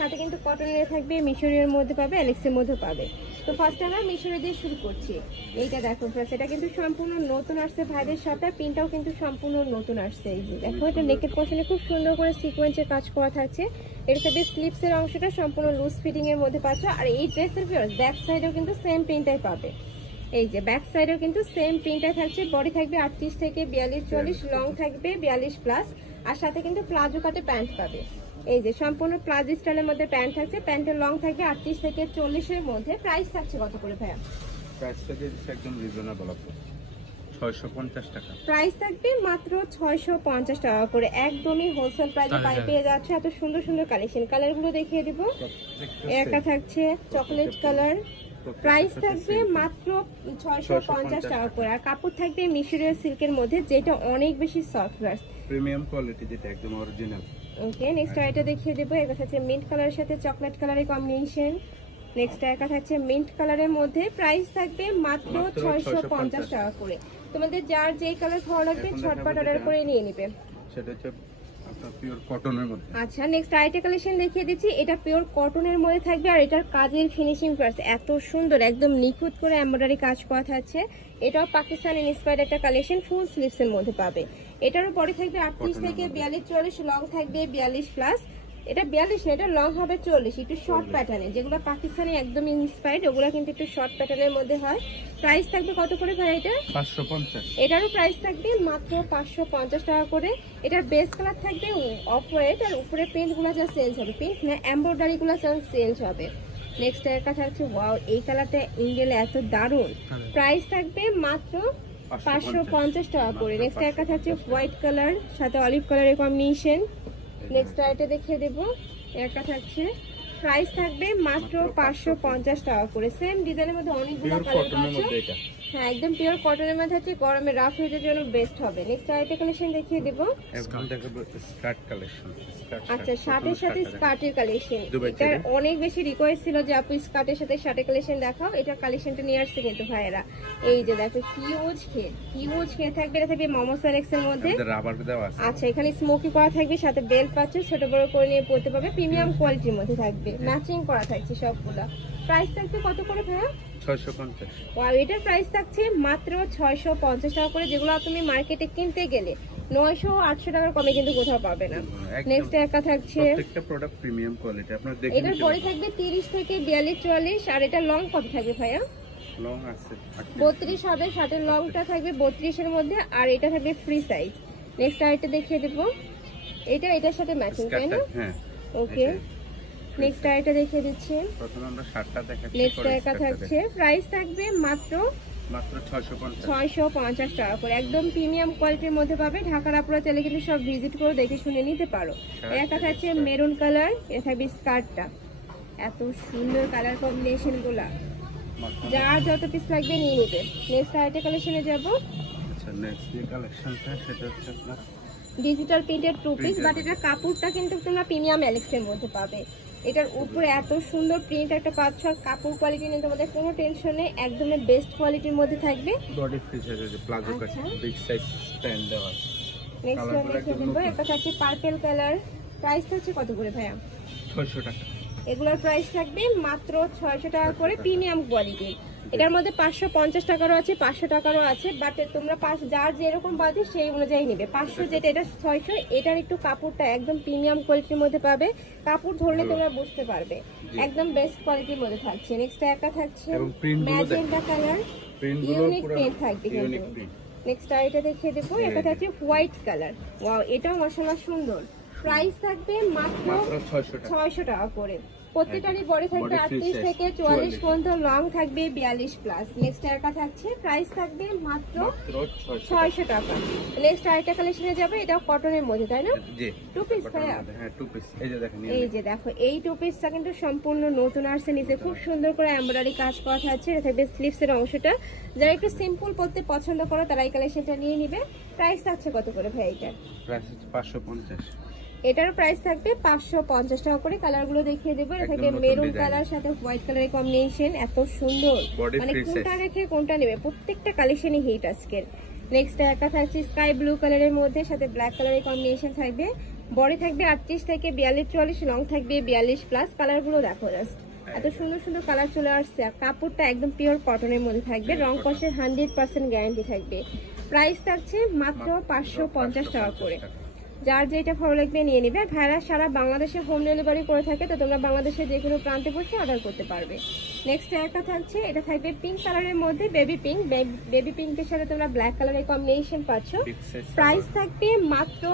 সাথে কিন্তু কটনের থাকবে, মিশরের মধ্যে পাবে, অ্যালেক্সের মধ্যে পাবে। তো ফার্স্ট আমরা মিশরে দিয়ে শুরু করছি। এইটা দেখো ফ্রেন্ডস, এটা কিন্তু সম্পূর্ণ নতুন আসছে ভাইদের সাথে, পিনটাও কিন্তু সম্পূর্ণ নতুন আসছে। এই যে দেখো, এটা নেকের পোর্শনে খুব সুন্দর করে সিকোয়েন্সের কাজ করা থাকছে। এর সাথে স্লিপসের অংশটা সম্পূর্ণ লুজ ফিটিং এর মধ্যে পাচ্ছ। আর এই ড্রেসের ব্যাক সাইডেও কিন্তু সেম প্রিন্টটাই পাবে। এই যে ব্যাক সাইডেও কিন্তু সেম প্রিন্টটাই থাকছে। বডি থাকবে 38 থেকে 42-44, লং থাকবে 42+, আর সাথে কিন্তু প্লাজো কাটে প্যান্ট পাবে। এই যে সম্পূর্ণ প্লাজো স্টাইলের মধ্যে প্যান্ট থাকছে, প্যান্টের লং থাকবে 38 থেকে 40 এর মধ্যে। প্রাইস থাকছে কত করে ভাইয়া? প্রাইসটা একদম রিজনেবল আপু, 650 টাকা। প্রাইস থাকবে মাত্র 650 টাকা করে, একদমই হোলসেল প্রাইসে পেয়ে যাচ্ছে। এত সুন্দর সুন্দর কালেকশন, কালারগুলো দেখিয়ে দিব। একটা থাকছে চকলেট কালার, প্রাইস থাকবে মাত্র 650 টাকা করে। আর কাপড় থাকবে মিশরীয় সিল্কের মধ্যে, যেটা অনেক বেশি সফট, প্রিমিয়াম কোয়ালিটি, যেটা একদম অরিজিনাল। ওকে, নেক্সট আইটা দেখিয়ে দেবো। এটা থাকছে মিন্ট কালারের সাথে চকলেট কালারের কম্বিনেশন। নেক্সট একটা থাকছে মিন্ট কালারের মধ্যে, প্রাইস থাকবে মাত্র 650 টাকা করে। তোমাদের যার যেই কালার ভালো লাগবে ঝটপট অর্ডার করে নিয়ে নিবে। সেটা হচ্ছে আপনার পিওর কটনের মধ্যে। আচ্ছা, নেক্সট আইটা কালেকশন দেখিয়ে দিচ্ছি। এটা পিওর কটনের মধ্যে থাকবে, আর এটার কাজের ফিনিশিং ফার্স্ট এত সুন্দর, একদম নিখুঁত করে এমব্রয়ডারি কাজ করা থাকছে। এটাও পাকিস্তান ইন্সপায়ার্ড একটা কালেকশন, ফুল স্লিভস এর মধ্যে পাবে। এটারও বডি থাকবে 38 থেকে 42-44, লং থাকবে 42+। এটা 42 না, এটা লং হবে 40, একটু শর্ট প্যাটার্নে। যেগুলো পাকিস্তানি একদম ইন্সপায়ার্ড, ওগুলো কিন্তু একটু শর্ট প্যাটার্নের মধ্যে হয়। প্রাইস থাকবে কত করে ভাই এটা? 550। এটারও প্রাইস থাকবে মাত্র 550 টাকা করে। এটার বেস কালার থাকবে অফ হোয়াইট, আর উপরে প্রিন্ট গুলো যা চেঞ্জ হবে, প্রিন্ট না এমব্রয়ডারি গুলো চেঞ্জ হবে। নেক্সট একটা থাকছে, ওয়াও এই কালারটা ইন্ডিয়ালে এত দারুণ। প্রাইস থাকবে মাত্র 550 টাকা করে। নেক্সট একটা থাকছে হোয়াইট কালার সাথে অলিভ কালারের কম্বিনেশন। নেক্সট আইটা দেখিয়ে দেবো। একটা থাকছে, প্রাইস থাকবে মাত্র 550 টাকা করে। সেম ডিজাইনের মধ্যে অনেকগুলো কালার পাচ্ছ। হ্যাঁ, একদম পিওর কটনের মধ্যে আছে, গরমে রাফ ইউজের জন্য বেস্ট হবে। নেক্সট আইটা কালেকশন দেখিয়ে দেবো। এখন দেখাবো স্কার্ট কালেকশন। আচ্ছা, শার্টের সাথে স্কার্টের কালেকশন। এটা অনেক বেশি রিকোয়েস্ট ছিল যে আপু স্কার্টের সাথে শার্টের কালেকশন দেখাও। এটা কালেকশনটা নিয়ে আসছে কিন্তু ভাইয়েরা। এই যে দেখো, হিউজ খেয়ে থাকবে। এটা থাকবে মোমো সেলেক্স এর মধ্যে, রাবার দেওয়া আছে। আচ্ছা, এখানে স্মোকি করা থাকবে, সাথে বেল্ট পাচ্ছে, ছোট বড় করে নিয়ে পড়তে পারবে। প্রিমিয়াম কোয়ালিটির মধ্যে থাকবে, ম্যাচিং করা থাকছে সবগুলা। প্রাইস থাকবে কত করে ভাইয়া? 650। আর এটার প্রাইস থাকছে মাত্র 650 টাকা করে। যেগুলো তুমি মার্কেটে কিনতে গেলে 900-800 টাকার কমে কিন্তু কোথাও পাবে না। নেক্সট একটা থাকছে, প্রত্যেকটা প্রোডাক্ট প্রিমিয়াম কোয়ালিটি, আপনারা দেখে এটার বডি থাকবে 30 থেকে 42-44, আর এটা লং কত থাকবে ভাইয়া? লং আছে 32 হবে। শার্টের লংটা থাকবে 32 এর মধ্যে, আর এটা থাকবে ফ্রি সাইজ। নেক্সট আইটা দেখিয়ে দেবো। এটার সাথে ম্যাচিং, তাই না? হ্যাঁ, ওকে, নেক্সট আইটা দেখিয়ে দিচ্ছি। প্রথমে আমরা শার্টটা দেখাচ্ছি। নেক্সট একটা থাকছে, প্রাইস থাকবে মাত্র 650 টাকা করে। একদম প্রিমিয়াম কোয়ালিটির মধ্যে পাবে। ঢাকার আপুরা চাইলে কিন্তু সব ভিজিট করে দেখে শুনে নিতে পারো। একটা থাকছে মেরুন কালার, এটা থাকবে স্কার্টটা। এত সুন্দর কালার কম্বিনেশন গুলা, যার যত পিস লাগবে নিয়ে নিবে। নেক্সট আইটা কালেকশনে যাবো। আচ্ছা, নেক্সট যে কালেকশনটা সেটা হচ্ছে আপনার digital printed two piece, but এটার কাপড়টা কিন্তু তোমরা প্রিমিয়াম অ্যালেক্সের মধ্যে পাবে। এটার উপরে এত সুন্দর প্রিন্ট একটা পাচ্ছ, আর কাপড় কোয়ালিটি নিয়ে তোমাদের কোনো টেনশন নেই, একদমই বেস্ট কোয়ালিটির মধ্যে থাকবে। বডি ফিচার আছে, প্লাজো কাট, বিগ সাইজ স্ট্যান্ড দেওয়া আছে। নেক্সট ওয়ান দেখে দেবো। এটা থাকছে পার্পল কালার, প্রাইস থাকছে কত করে ভাইয়া? 600 টাকা। এগুলোর প্রাইস থাকবে মাত্র 600 টাকা করে, প্রিমিয়াম কোয়ালিটি। এটার মধ্যে 550 টাকারও আছে, 500 টাকারও আছে, বাট তোমরা যার যেরকম বাজেট সেই অনুযায়ী নেবে। 500 যেটা, এটা 600। এটার একটু কাপড়টা একদম প্রিমিয়াম কোয়ালিটির মধ্যে পাবে, কাপড় ধরলে তোমরা বুঝতে পারবে, একদম বেস্ট কোয়ালিটির মধ্যে থাকছে। নেক্সট একটা থাকছে ম্যাজেন্টা কালার, ইউনিক প্রিন্ট থাকবে কিন্তু। নেক্সট আইটা দেখিয়ে দেবো। এটা থাকছে হোয়াইট কালার, ওয়াও এটাও মাশাআল্লাহ সুন্দর। প্রাইস থাকবে মাত্র 600 টাকা করে। প্রত্যেকটারই বডি থাকবে 38 থেকে 44 পর্যন্ত, লং থাকবে 42+। নেক্সট আরেকটা থাকছে, প্রাইস থাকবে মাত্র 600 টাকা। নেক্সট আরেকটা কালেকশনে যাবে, এটাও কটনের মধ্যে, তাই না? জি, টু পিস ভাইয়া। হ্যাঁ, টু পিস। এই যে দেখেন, এই যে দেখো, এই টু পিসটা কিন্তু সম্পূর্ণ নতুন আসছে, নিচে খুব সুন্দর করে এমব্রয়ডারি কাজ করা থাকছে। এটা থাকবে স্লিভস এর অংশটা। যারা একটু সিম্পল পরতে পছন্দ করো তারা এই কালেকশনটা নিয়ে নিবে। প্রাইস থাকছে কত করে ভাই এটা? প্রাইস হচ্ছে 550। এটার প্রাইস থাকবে 550 টাকা করে। কালারগুলো দেখিয়ে দেবো। এটা থাকবে মেরুন কালার সাথে হোয়াইট কালারের কম্বিনেশন, এত সুন্দর, মানে কোনটা রেখে কোনটা নেবে, প্রত্যেকটা কালেকশনই হিট আজকের। নেক্সট একটা থাকছে স্কাই ব্লু কালারের মধ্যে, সাথে ব্ল্যাক কালারের কম্বিনেশন থাকবে। বডি থাকবে 38 থেকে 42 44, লং থাকবে 42+। কালারগুলো দেখো জাস্ট এত সুন্দর সুন্দর কালার চলে আসছে। আর কাপড়টা একদম পিওর কটনের মধ্যে থাকবে, রং কষের 100% গ্যারান্টি থাকবে। প্রাইস থাকছে মাত্র 550 টাকা করে। যার যেটা ভালো লাগবে নিয়ে নিবে। ভাইরা সারা বাংলাদেশে হোম ডেলিভারি করে থাকে, তো তোমরা বাংলাদেশের যে কোনো প্রান্তে বসে অর্ডার করতে পারবে। নেক্সট একটা থাকছে, এটা থাকবে পিঙ্ক কালারের মধ্যে, বেবি পিঙ্ক। বেবি পিঙ্কের সাথে তোমরা ব্ল্যাক কালারের কম্বিনেশন পাচ্ছ। বিগ সাইজ প্রাইস থাকবে মাত্র